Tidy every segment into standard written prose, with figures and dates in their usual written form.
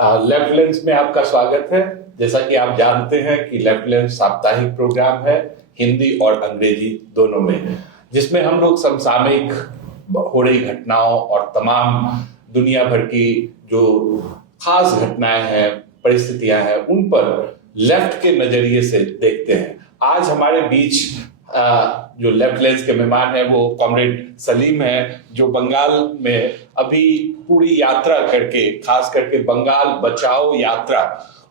Left lens में आपका स्वागत है। जैसा कि आप जानते हैं कि लेफ्ट लेंस साप्ताहिक प्रोग्राम है, हिंदी और अंग्रेजी दोनों में, जिसमें हम लोग समसामयिक हो रही घटनाओं और तमाम दुनिया भर की जो खास घटनाएं हैं, परिस्थितियां हैं, उन पर लेफ्ट के नजरिए से देखते हैं। आज हमारे बीच जो लेफ्ट लेंस के मेहमान है वो कॉमरेड सलीम है, जो बंगाल में अभी पूरी यात्रा करके, खास करके बंगाल बचाओ यात्रा,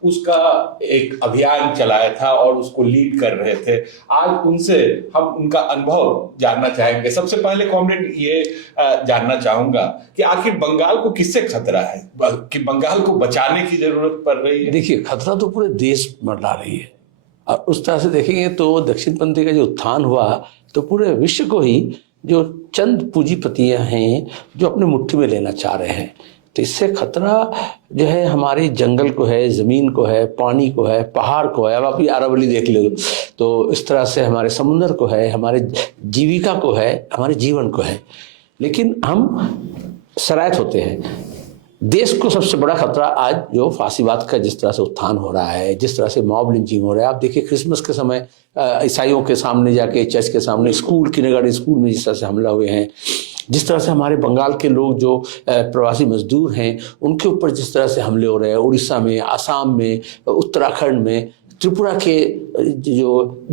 उसका एक अभियान चलाया था और उसको लीड कर रहे थे। आज उनसे हम उनका अनुभव जानना चाहेंगे। सबसे पहले कॉमरेड ये जानना चाहूंगा कि आखिर बंगाल को किससे खतरा है, कि बंगाल को बचाने की जरूरत पड़ रही है? देखिए, खतरा तो पूरे देश मंडरा रही है और उस तरह से देखेंगे तो दक्षिणपंथी का जो उत्थान हुआ तो पूरे विश्व को ही जो चंद पूंजीपतियां हैं जो अपने मुट्ठी में लेना चाह रहे हैं, तो इससे खतरा जो है हमारे जंगल को है, ज़मीन को है, पानी को है, पहाड़ को है। अब आप ये अरावली देख लो तो इस तरह से हमारे समुद्र को है, हमारे जीविका को है, हमारे जीवन को है। लेकिन हम शरारत होते हैं। देश को सबसे बड़ा खतरा आज जो फांसीवाद का जिस तरह से उत्थान हो रहा है, जिस तरह से मॉब लिंचिंग हो रहा है। आप देखिए क्रिसमस के समय ईसाइयों के सामने जाके, चर्च के सामने, स्कूल, किंडरगार्टन स्कूल में जिस तरह से हमला हुए हैं, जिस तरह से हमारे बंगाल के लोग जो प्रवासी मजदूर हैं उनके ऊपर जिस तरह से हमले हो रहे हैं, उड़ीसा में, आसाम में, उत्तराखंड में, त्रिपुरा के जो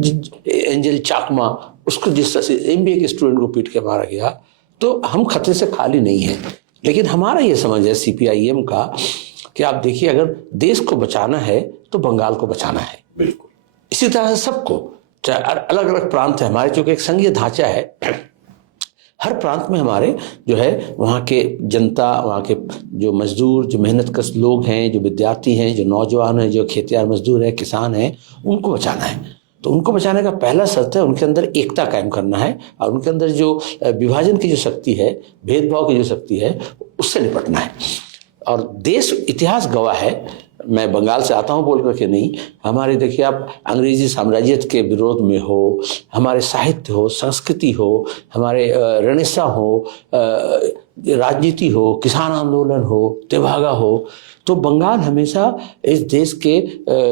एंजल चाकमा, उसको जिस तरह से MBA के स्टूडेंट को पीट के मारा गया, तो हम खतरे से खाली नहीं हैं। लेकिन हमारा ये समझ है CPIM का कि आप देखिए, अगर देश को बचाना है तो बंगाल को बचाना है। बिल्कुल इसी तरह से सबको, चाहे अलग अलग प्रांत है हमारे, चूंकि एक संघीय ढांचा है, हर प्रांत में हमारे जो है वहाँ के जनता, वहाँ के जो मजदूर, जो मेहनतकश लोग हैं, जो विद्यार्थी हैं, जो नौजवान हैं, जो खेतियार मजदूर हैं, किसान हैं, उनको बचाना है। तो उनको बचाने का पहला शर्त है उनके अंदर एकता कायम करना है और उनके अंदर जो विभाजन की जो शक्ति है, भेदभाव की जो शक्ति है, उससे निपटना है। और देश इतिहास गवाह है, मैं बंगाल से आता हूँ बोल करके नहीं, हमारे देखिए आप अंग्रेजी साम्राज्यत्व के विरोध में हो, हमारे साहित्य हो, संस्कृति हो, हमारे रेनेसां हो, राजनीति हो, किसान आंदोलन हो, तेभागा हो, तो बंगाल हमेशा इस देश के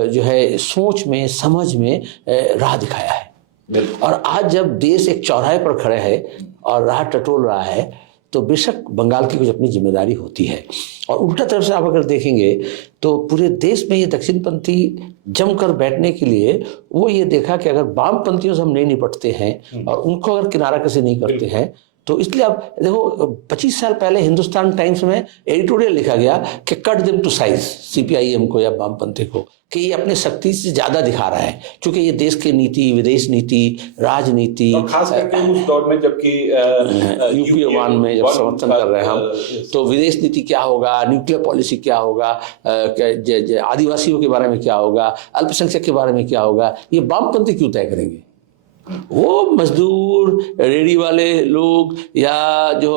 जो है सोच में, समझ में राह दिखाया है। और आज जब देश एक चौराहे पर खड़े है और राह टटोल रहा है, तो बेशक बंगाल की कुछ अपनी जिम्मेदारी होती है। और उल्टा तरफ से आप अगर देखेंगे तो पूरे देश में ये दक्षिणपंथी जमकर बैठने के लिए वो ये देखा कि अगर वामपंथियों से हम नहीं निपटते हैं और उनको अगर किनारा कसी नहीं करते हैं, तो इसलिए आप देखो 25 साल पहले हिंदुस्तान टाइम्स में एडिटोरियल लिखा गया कि cut them to size, CPIM को या वामपंथी को, कि ये अपने शक्ति से ज्यादा दिखा रहा है, क्योंकि ये देश की नीति, विदेश नीति, राजनीति, खास करके उस दौर में जबकि UP1 में जब समर्थन कर रहे हैं हम, तो विदेश नीति क्या होगा, न्यूक्लियर पॉलिसी क्या होगा, आदिवासियों के बारे में क्या होगा, अल्पसंख्यक के बारे में क्या होगा, ये वामपंथी क्यों तय करेंगे? वो मजदूर, रेडी वाले लोग या जो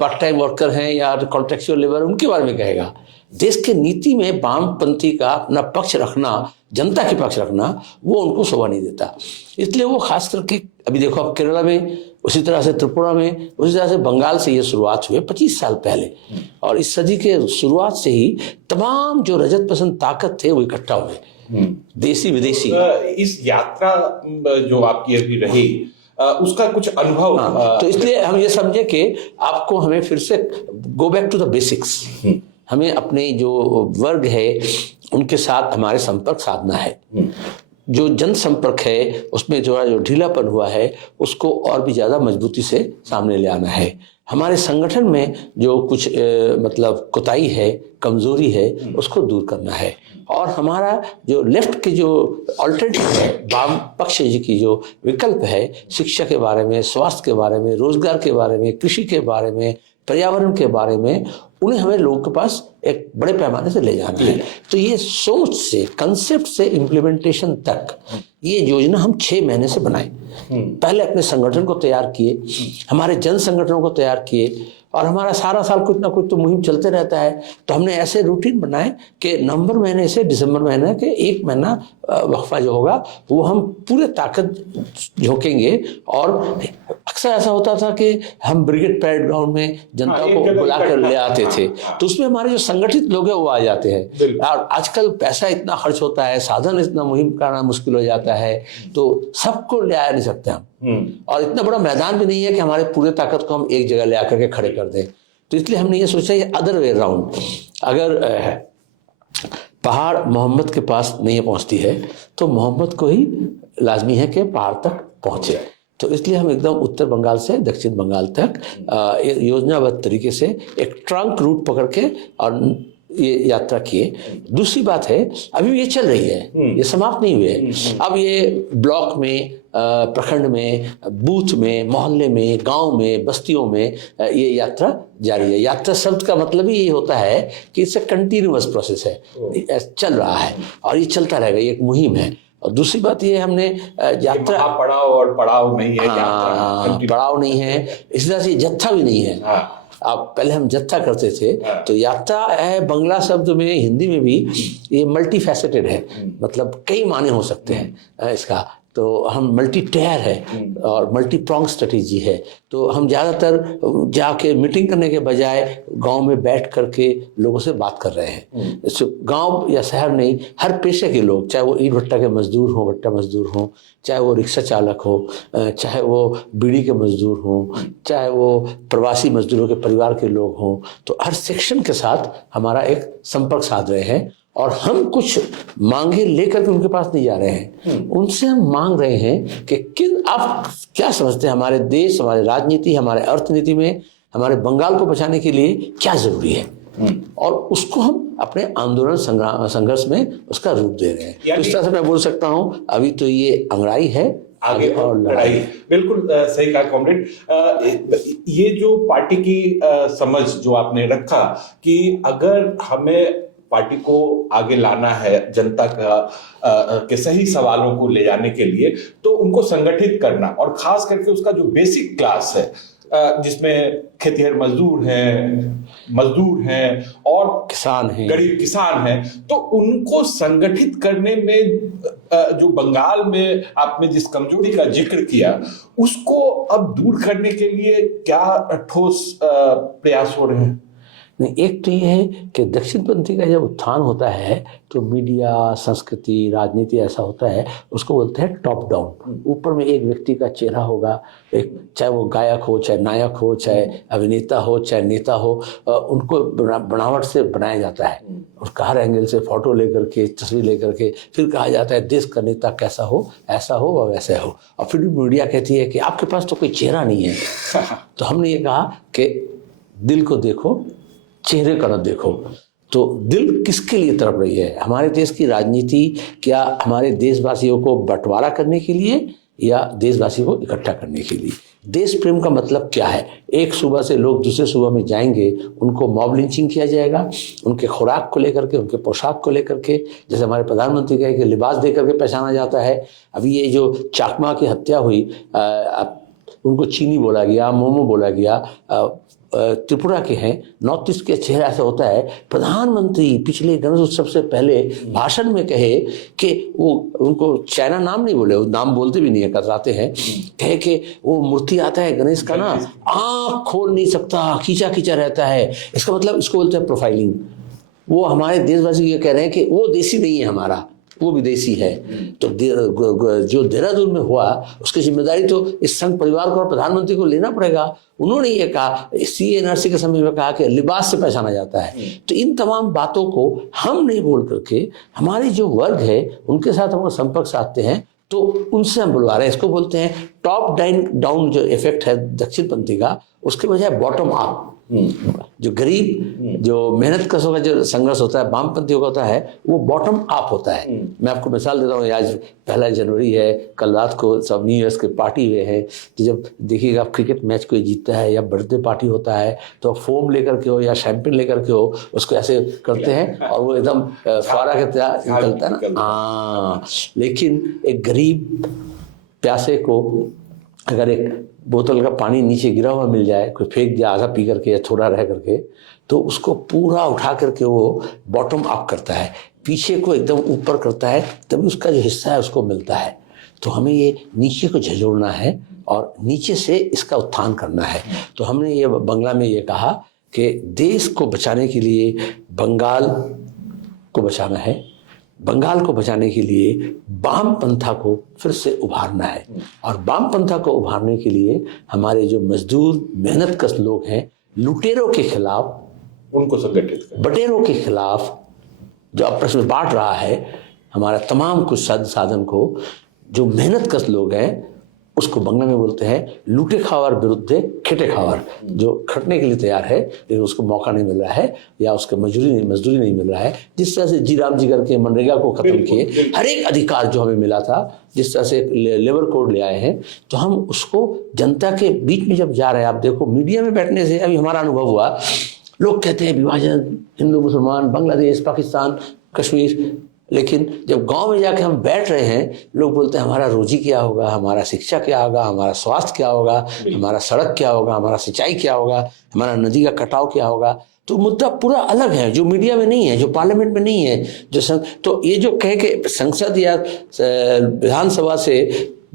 पार्ट टाइम वर्कर हैं या कॉन्ट्रेक्चुअल लेबर, उनके बारे में कहेगा। देश के नीति में वामपंथी का अपना पक्ष रखना, जनता के पक्ष रखना, वो उनको शोभा नहीं देता। इसलिए वो खास करके अभी देखो आप केरला में, उसी तरह से त्रिपुरा में, उसी तरह से बंगाल से ये शुरुआत हुई 25 साल पहले। और इस सदी के शुरुआत से ही तमाम जो रजत पसंद ताकत थे वो इकट्ठा हुए, देसी विदेशी। इस यात्रा जो आपकी अभी रही, उसका कुछ अनुभव, तो इसलिए हम ये समझे कि आपको हमें फिर से go back to the basics, हमें अपने जो वर्ग है उनके साथ हमारे संपर्क साधना है। जो जनसंपर्क है उसमें जो ढीलापन हुआ है उसको और भी ज़्यादा मजबूती से सामने ले आना है। हमारे संगठन में जो कुछ मतलब कोताही है, कमजोरी है, उसको दूर करना है। और हमारा जो लेफ्ट के जो ऑल्टरनेटिव है, वाम पक्ष की जो विकल्प है, शिक्षा के बारे में, स्वास्थ्य के बारे में, रोजगार के बारे में, कृषि के बारे में, पर्यावरण के बारे में, उन्हें हमें लोगों के पास एक बड़े पैमाने से ले जाना है। तो ये सोच से, कंसेप्ट से इम्प्लीमेंटेशन तक ये योजना हम 6 महीने से बनाए। पहले अपने संगठन को तैयार किए, हमारे जन संगठनों को तैयार किए, और हमारा सारा साल कुछ ना कुछ तो मुहिम चलते रहता है। तो हमने ऐसे रूटीन बनाए कि नवंबर महीने से दिसंबर महीने के 1 महीना वक्फा जो होगा वो हम पूरे ताकत झोंकेंगे। और अक्सर ऐसा होता था कि हम ब्रिगेड परेड ग्राउंड में जनता को बुला कर ले आते थे, तो उसमें हमारे जो संगठित लोग हैं वो आ जाते हैं। और आजकल पैसा इतना खर्च होता है, साधन इतना मुहिम करना मुश्किल हो जाता है, तो सबको ले आ नहीं सकते हम। और इतना बड़ा मैदान भी नहीं है कि हमारे पूरे ताकत को हम एक जगह ले आकर के खड़े कर दें। तो इसलिए हमने ये सोचा ये अदर वे राउंड, अगर पहाड़ मोहम्मद के पास नहीं पहुंचती है तो मोहम्मद को ही लाजमी है कि पहाड़ तक पहुंचे। तो इसलिए हम एकदम उत्तर बंगाल से दक्षिण बंगाल तक योजनाबद्ध तरीके से एक ट्रंक रूट पकड़ के और ये यात्रा किए। दूसरी बात है, अभी ये चल रही है, ये समाप्त नहीं हुए। अब ये ब्लॉक में, प्रखंड में, बूथ में, मोहल्ले में, गांव में, बस्तियों में ये यात्रा जारी है। यात्रा शब्द का मतलब ही ये होता है कि इट्स अ कंटिन्यूअस प्रोसेस है, चल रहा है और ये चलता रहेगा, ये एक मुहिम है। और दूसरी बात ये हमने यात्रा पड़ाव और पड़ाव नहीं है, पड़ाव नहीं है, इस तरह से जत्था भी नहीं है। आप पहले हम जत्था करते थे, तो यात्रा है बंगला शब्द में, हिंदी में भी ये मल्टी फैसेटेड है, मतलब कई माने हो सकते हैं इसका। तो हम मल्टी टायर है और मल्टी प्रॉन्ग स्ट्रेटेजी है। तो हम ज़्यादातर जाके मीटिंग करने के बजाय गांव में बैठ करके लोगों से बात कर रहे हैं। गांव या शहर नहीं, हर पेशे के लोग, चाहे वो ईंट भट्टा के मजदूर हों, भट्टा मजदूर हों, चाहे वो रिक्शा चालक हो, चाहे वो बीड़ी के मजदूर हों, चाहे वो प्रवासी मजदूरों के परिवार के लोग हों, तो हर सेक्शन के साथ हमारा एक संपर्क साध रहे हैं। और हम कुछ मांगे लेकर के उनके पास नहीं जा रहे हैं, उनसे हम मांग रहे हैं कि आप क्या समझते हैं हमारे देश, हमारे राजनीति, हमारे अर्थनीति में हमारे बंगाल को बचाने के लिए क्या जरूरी है, और उसको हम अपने आंदोलन संघर्ष में उसका रूप दे रहे हैं। तो इस तरह से मैं बोल सकता हूं, अभी तो ये अंगड़ाई है, आगे और लड़ाई। बिल्कुल सही कहा कॉमरेड। ये जो पार्टी की समझ जो आपने रखा कि अगर हमें पार्टी को आगे लाना है, जनता का के सही सवालों को ले जाने के लिए, तो उनको संगठित करना, और खास करके उसका जो बेसिक क्लास है जिसमें खेतिहर मजदूर हैं और किसान हैं, गरीब किसान हैं, तो उनको संगठित करने में जो बंगाल में आपने जिस कमजोरी का जिक्र किया, उसको अब दूर करने के लिए क्या ठोस प्रयास हो रहे हैं? नहीं, एक तो ये है कि दक्षिणपंथी का जब उत्थान होता है तो मीडिया, संस्कृति, राजनीति ऐसा होता है, उसको बोलते हैं टॉप डाउन। ऊपर में एक व्यक्ति का चेहरा होगा, एक, चाहे वो गायक हो, चाहे नायक हो, चाहे अभिनेता हो, चाहे नेता हो, उनको बनावट से बनाया जाता है, उसका हर एंगल से फोटो लेकर के, तस्वीर लेकर के फिर कहा जाता है देश का नेता कैसा हो, ऐसा हो व वैसा हो। और फिर भी मीडिया कहती है कि आपके पास तो कोई चेहरा नहीं है। तो हमने ये कहा कि दिल को देखो, चेहरे का न देखो। तो दिल किसके लिए तड़प रही है? हमारे देश की राजनीति क्या हमारे देशवासियों को बंटवारा करने के लिए या देशवासियों को इकट्ठा करने के लिए? देश प्रेम का मतलब क्या है? एक सूबा से लोग दूसरे सूबा में जाएंगे, उनको मॉब लिंचिंग किया जाएगा, उनके खुराक को लेकर के, उनके पोशाक को लेकर के, जैसे हमारे प्रधानमंत्री कहे कि लिबास दे करके पहचाना जाता है। अभी ये जो चाकमा की हत्या हुई, उनको चीनी बोला गया, मोमो बोला गया, त्रिपुरा के हैं, नॉर्थ ईस्ट के चेहरा ऐसा होता है। प्रधानमंत्री पिछले गणेश उत्सव से पहले भाषण में कहे कि वो, उनको चाइना नाम नहीं बोले, वो नाम बोलते भी नहीं है, कतराते हैं, कहे कि वो मूर्ति आता है गणेश का ना, आँख खोल नहीं सकता, खींचा खींचा रहता है। इसका मतलब इसको बोलते हैं प्रोफाइलिंग। वो हमारे देशवासी ये कह रहे हैं कि वो देसी नहीं है हमारा, वो विदेशी है। तो जो देहरादून में हुआ उसकी जिम्मेदारी तो इस संघ परिवार को और प्रधानमंत्री को लेना पड़ेगा। उन्होंने ये कहा, CNRC के समय में कहा कि लिबास से पहचाना जाता है। तो इन तमाम बातों को हम नहीं बोल करके हमारे जो वर्ग है उनके साथ हम संपर्क साधते हैं, तो उनसे हम बुलवा रहे हैं। इसको बोलते हैं टॉप डाउन जो इफेक्ट है दक्षिणपंथी का, उसके बजाय बॉटम अप। जो गरीब, जो मेहनत कशों का जो संघर्ष होता है वामपंथियों का होता है, वो बॉटम अप होता है। मैं आपको मिसाल देता हूँ, आज 1 जनवरी है, कल रात को सब न्यू ईयर्स के पार्टी हुए हैं। तो जब देखिएगा क्रिकेट मैच कोई जीतता है या बर्थडे पार्टी होता है, तो फोम लेकर के हो या शैंपेन लेकर के हो, उसको ऐसे करते हैं और वो एकदम फुआरा के तरह निकलता है ना। हाँ, लेकिन एक गरीब प्यासे को अगर एक बोतल का पानी नीचे गिरा हुआ मिल जाए, कोई फेंक दिया आधा पी करके या थोड़ा रह करके, तो उसको पूरा उठा करके वो बॉटम अप करता है, पीछे को एकदम ऊपर करता है, तभी उसका जो हिस्सा है उसको मिलता है। तो हमें ये नीचे को झजोड़ना है और नीचे से इसका उत्थान करना है। तो हमने ये बंगला में ये कहा कि देश को बचाने के लिए बंगाल को बचाना है, बंगाल को बचाने के लिए वाम पंथा को फिर से उभारना है, और वाम पंथा को उभारने के लिए हमारे जो मजदूर मेहनतकश लोग हैं, लुटेरों के खिलाफ, उनको संगठित कर, बटेरों के खिलाफ जो आपस में बांट रहा है हमारा तमाम कुछ साधन को, जो मेहनतकश लोग हैं उसको बंगला में बोलते हैं लूटे खावर विरुद्ध खेटे खावर, जो खटने के लिए तैयार है लेकिन उसको मौका नहीं मिल रहा है या उसके मजदूरी नहीं मिल रहा है। जिस तरह से जी राम जी करके मनरेगा को खत्म किए, हर एक अधिकार जो हमें मिला था, जिस तरह से लेबर कोड ले आए हैं, तो हम उसको जनता के बीच में जब जा रहे हैं, आप देखो मीडिया में बैठने से अभी हमारा अनुभव हुआ, लोग कहते हैं विभाजन, हिंदू मुसलमान, बांग्लादेश, पाकिस्तान, कश्मीर, लेकिन जब गांव में जाके हम बैठ रहे हैं, लोग बोलते हैं हमारा रोजी क्या होगा, हमारा शिक्षा क्या होगा, हमारा स्वास्थ्य क्या होगा, हमारा सड़क क्या होगा, हमारा सिंचाई क्या होगा, हमारा नदी का कटाव क्या होगा। तो मुद्दा पूरा अलग है, जो मीडिया में नहीं है, जो पार्लियामेंट में नहीं है, जो तो ये जो कहे कि संसद या विधानसभा से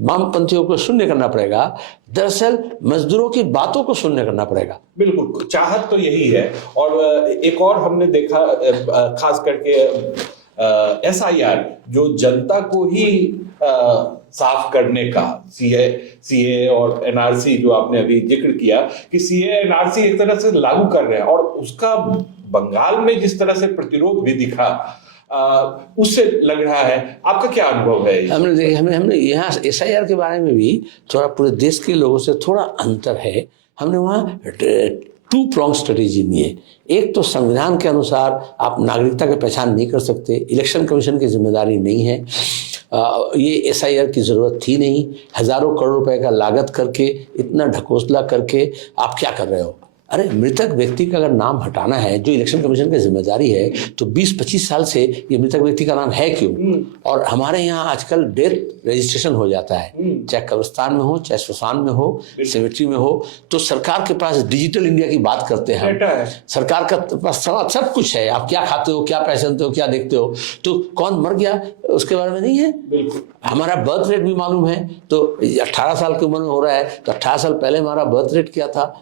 वामपंथियों को शून्य करना पड़ेगा, दरअसल मजदूरों की बातों को शून्य करना पड़ेगा। बिल्कुल, चाहत तो यही है। और एक और हमने देखा खास करके SIR जो जनता को ही साफ करने का, सीए और NRC जो आपने अभी जिक्र किया कि सीए NRC एक तरह से लागू कर रहे हैं, और उसका बंगाल में जिस तरह से प्रतिरोध भी दिखा, उससे लग रहा है, आपका क्या अनुभव है? हमने देखा, हमने यहाँ SIR के बारे में भी थोड़ा पूरे देश के लोगों से थोड़ा अंतर है। हमने वहाँ 2 prong स्ट्रेटेजी ली है। एक तो संविधान के अनुसार आप नागरिकता की पहचान नहीं कर सकते, इलेक्शन कमीशन की जिम्मेदारी नहीं है, ये SIR की ज़रूरत थी नहीं, हज़ारों करोड़ रुपए का लागत करके, इतना ढकोसला करके आप क्या कर रहे हो? अरे मृतक व्यक्ति का अगर नाम हटाना है, जो इलेक्शन कमीशन की जिम्मेदारी है, तो 20-25 साल से ये मृतक व्यक्ति का नाम है क्यों? और हमारे यहाँ आजकल डेथ रजिस्ट्रेशन हो जाता है, चाहे कब्रिस्तान में हो, चाहे श्मशान में हो, सेमेट्री में हो, तो सरकार के पास डिजिटल इंडिया की बात करते हैं हम, सरकार का पास सब कुछ है, आप क्या खाते हो, क्या पहचानते हो, क्या देखते हो, तो कौन मर गया उसके बारे में नहीं है। हमारा बर्थ रेट भी मालूम है, तो 18 साल की उम्र में हो रहा है, तो 18 साल पहले हमारा बर्थ रेट क्या था,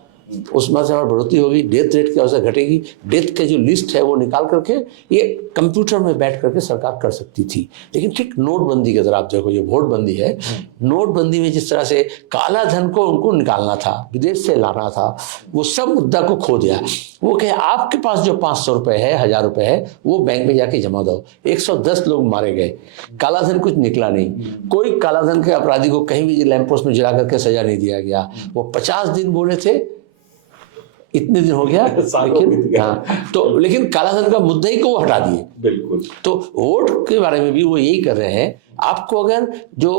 उसमें से हमारी बढ़ोतरी होगी, डेथ रेट की अवसर घटेगी, डेथ के जो लिस्ट है वो निकाल करके ये कंप्यूटर में बैठ करके सरकार कर सकती थी। लेकिन ठीक नोटबंदी की तरह आप देखो, ये वोटबंदी है, नोटबंदी में जिस तरह से काला धन को उनको निकालना था, विदेश से लाना था, वो सब मुद्दा को खो दिया। वो कहे आपके पास जो 500 रुपए है, 1000 रुपए है, वो बैंक में जाके जमा दो। 110 लोग मारे गए, काला धन कुछ निकला नहीं, कोई काला धन के अपराधी को कहीं भी लैंप पोस्ट में जला करके सजा नहीं दिया गया। वो 50 दिन बोले थे, इतने दिन हो गया, लेकिन हाँ, तो लेकिन कालाधन का मुद्दा ही को वो हटा दिए। बिल्कुल। तो वोट के बारे में भी वो यही कर रहे हैं, आपको अगर जो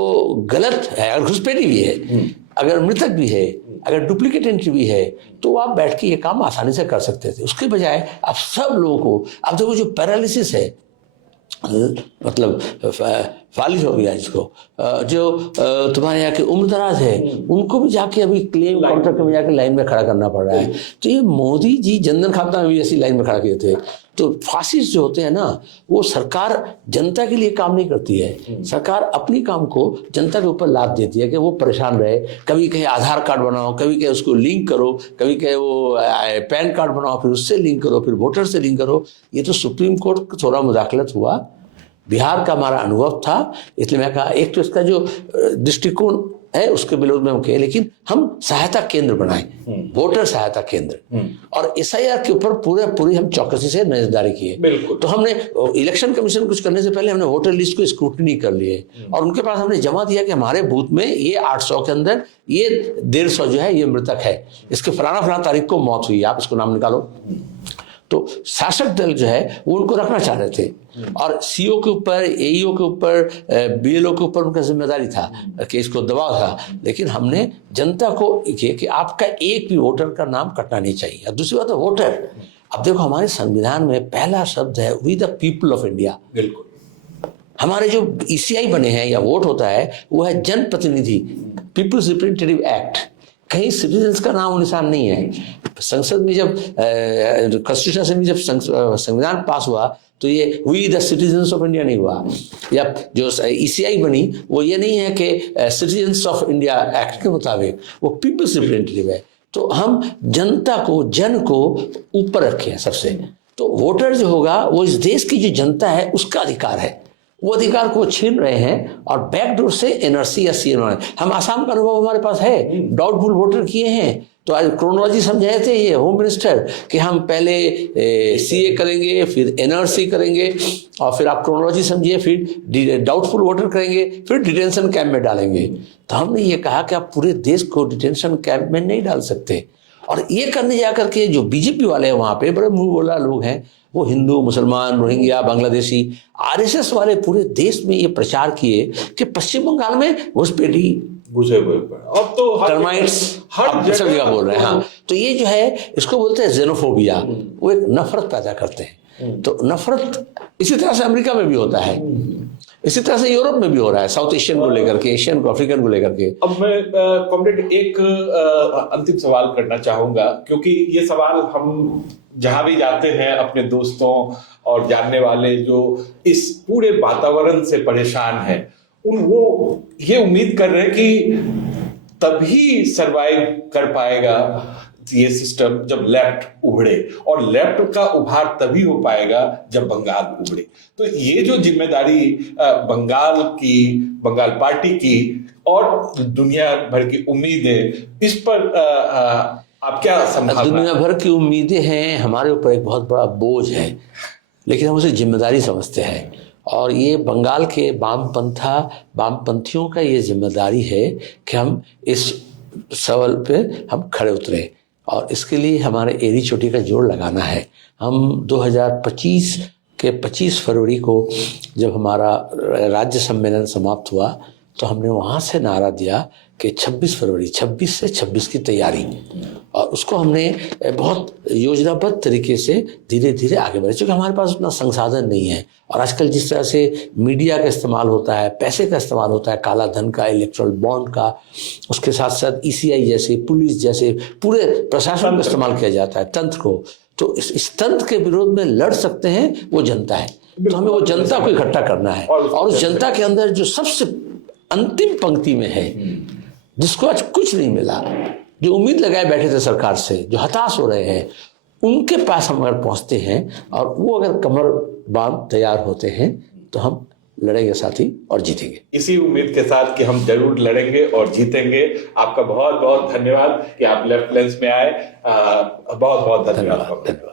गलत है, अगर घुसपैठी भी है, अगर मृतक भी है, अगर डुप्लीकेट एंट्री भी है, तो आप बैठ के ये काम आसानी से कर सकते थे। उसके बजाय आप सब लोगों को, आप देखो जो पैरालिसिस है, मतलब फालिज हो गया जिसको, जो तुम्हारे यहाँ के उम्रदराज है, उनको भी जाके अभी क्लेम काउंटर में जाके लाइन में खड़ा करना पड़ रहा है। तो ये मोदी जी जनधन खाता में भी ऐसी लाइन में खड़ा किए थे। तो फासिस्ट जो होते हैं ना, वो सरकार जनता के लिए काम नहीं करती है, सरकार अपनी काम को जनता के ऊपर लाद देती है कि वो परेशान रहे। कभी कहे आधार कार्ड बनाओ, कभी कहे उसको लिंक करो, कभी कहे वो पैन कार्ड बनाओ, फिर उससे लिंक करो, फिर वोटर से लिंक करो। ये तो सुप्रीम कोर्ट का थोड़ा मुदाखलत हुआ, बिहार का हमारा अनुभव था, इसलिए मैं कहा एक तो इसका जो दृष्टिकोण है उसके विरोध में हम कहें, लेकिन हम सहायता केंद्र बनाएं, वोटर सहायता केंद्र, और SIR के ऊपर पूरी हम चौकसी से नजरदारी किए। तो हमने इलेक्शन कमीशन कुछ करने से पहले हमने वोटर लिस्ट को स्क्रूटनी कर लिए, और उनके पास हमने जमा दिया कि हमारे बूथ में ये 800 के अंदर ये 150 जो है ये मृतक है, इसके फलाना तारीख को मौत हुई है, आप इसको नाम निकालो। तो शासक दल जो है वो उनको रखना चाह रहे थे, और CO के ऊपर, AEO के ऊपर, BLO के ऊपर उनका जिम्मेदारी था कि इसको दबाव था। लेकिन हमने जनता को किया कि आपका एक भी वोटर का नाम कटना नहीं चाहिए। और दूसरी बात है वोटर, अब देखो हमारे संविधान में पहला शब्द है we the people of India. बिल्कुल। हमारे जो ECI बने हैं या वोट होता है वो है जनप्रतिनिधि, पीपल्स रिप्रेजेंटेटिव एक्ट। कहीं सिटीजन्स का नाम निशान नहीं है। संसद में जब कॉन्स्टिट्यूशन असेंबली जब संविधान पास हुआ तो ये we the citizens of India नहीं हुआ, या जो ECI बनी वो ये नहीं है कि सिटीजन्स ऑफ इंडिया एक्ट के मुताबिक, वो पीपल्स रिप्रेजेंटेटिव है। तो हम जनता को, जन को ऊपर रखे हैं सबसे। तो वोटर जो होगा वो इस देश की जो जनता है उसका अधिकार है, वो अधिकार को छीन रहे हैं और बैकडोर से NRC या CNR। हम आसाम का अनुभव हमारे पास है, डाउटफुल वोटर किए हैं। तो आज क्रोनोलॉजी समझाए थे ये होम मिनिस्टर कि हम पहले CA करेंगे, फिर NRC करेंगे, और फिर आप क्रोनोलॉजी समझिए, फिर डाउटफुल वोटर करेंगे, फिर डिटेंशन कैंप में डालेंगे। तो हमने ये कहा कि आप पूरे देश को डिटेंशन कैंप में नहीं डाल सकते। और ये करने जाकर के जो BJP वाले हैं वहाँ पे बड़े मुंह बोला लोग हैं, वो हिंदू, मुसलमान, रोहिंग्या, बांग्लादेशी, RSS वाले पूरे देश में ये प्रचार किए कि पश्चिम बंगाल में घुसपैठी, घुसे हुए अब तो टर्माइट्स हर सब जगह बोल रहे हैं। हाँ, तो ये जो है इसको बोलते हैं जेनोफोबिया, वो एक नफरत पैदा करते हैं। तो नफरत इसी तरह से अमेरिका में भी होता है, इसी तरह से यूरोप में भी हो रहा है, साउथ एशियन को लेकर के, एशियन को, अफ्रीकन को लेकर के। अब मैं कॉमरेड एक अंतिम सवाल करना चाहूंगा, क्योंकि ये सवाल हम जहां भी जाते हैं अपने दोस्तों और जानने वाले जो इस पूरे वातावरण से परेशान हैं, वो ये उम्मीद कर रहे हैं कि तभी सरवाइव कर पाएगा ये सिस्टम जब लेफ्ट उभरे, और लेफ्ट का उभार तभी हो पाएगा जब बंगाल उभरे। तो ये जो जिम्मेदारी बंगाल पार्टी की और दुनिया भर की उम्मीदें, इस पर आप क्या समझाना? दुनिया भर की उम्मीदें हैं, हमारे ऊपर एक बहुत बड़ा बोझ है, लेकिन हम उसे जिम्मेदारी समझते हैं। और ये बंगाल के वामपंथियों का ये जिम्मेदारी है कि हम इस सवाल पे हम खड़े उतरे, और इसके लिए हमारे एड़ी चोटी का जोड़ लगाना है। हम 2025 के 25 फरवरी को जब हमारा राज्य सम्मेलन समाप्त हुआ तो हमने वहाँ से नारा दिया कि 26 फरवरी 26 से 26 की तैयारी, और उसको हमने बहुत योजनाबद्ध तरीके से धीरे धीरे आगे बढ़े, क्योंकि हमारे पास उतना संसाधन नहीं है। और आजकल जिस तरह से मीडिया का इस्तेमाल होता है, पैसे का इस्तेमाल होता है, काला धन का, इलेक्ट्रल बॉन्ड का, उसके साथ साथ ECI जैसे, पुलिस जैसे पूरे प्रशासन का इस्तेमाल किया जाता है, तंत्र को। तो इस तंत्र के विरोध में लड़ सकते हैं वो जनता है। तो हमें वो जनता को इकट्ठा करना है, और उस जनता के अंदर जो सबसे अंतिम पंक्ति में है, जिसको आज कुछ नहीं मिला, जो उम्मीद लगाए बैठे थे सरकार से, जो हताश हो रहे हैं, उनके पास हम अगर पहुंचते हैं और वो अगर कमर बांध तैयार होते हैं तो हम लड़ेंगे साथी और जीतेंगे। इसी उम्मीद के साथ कि हम जरूर लड़ेंगे और जीतेंगे। आपका बहुत बहुत धन्यवाद कि आप लेफ्ट लेंस में आए। बहुत बहुत धन्यवाद।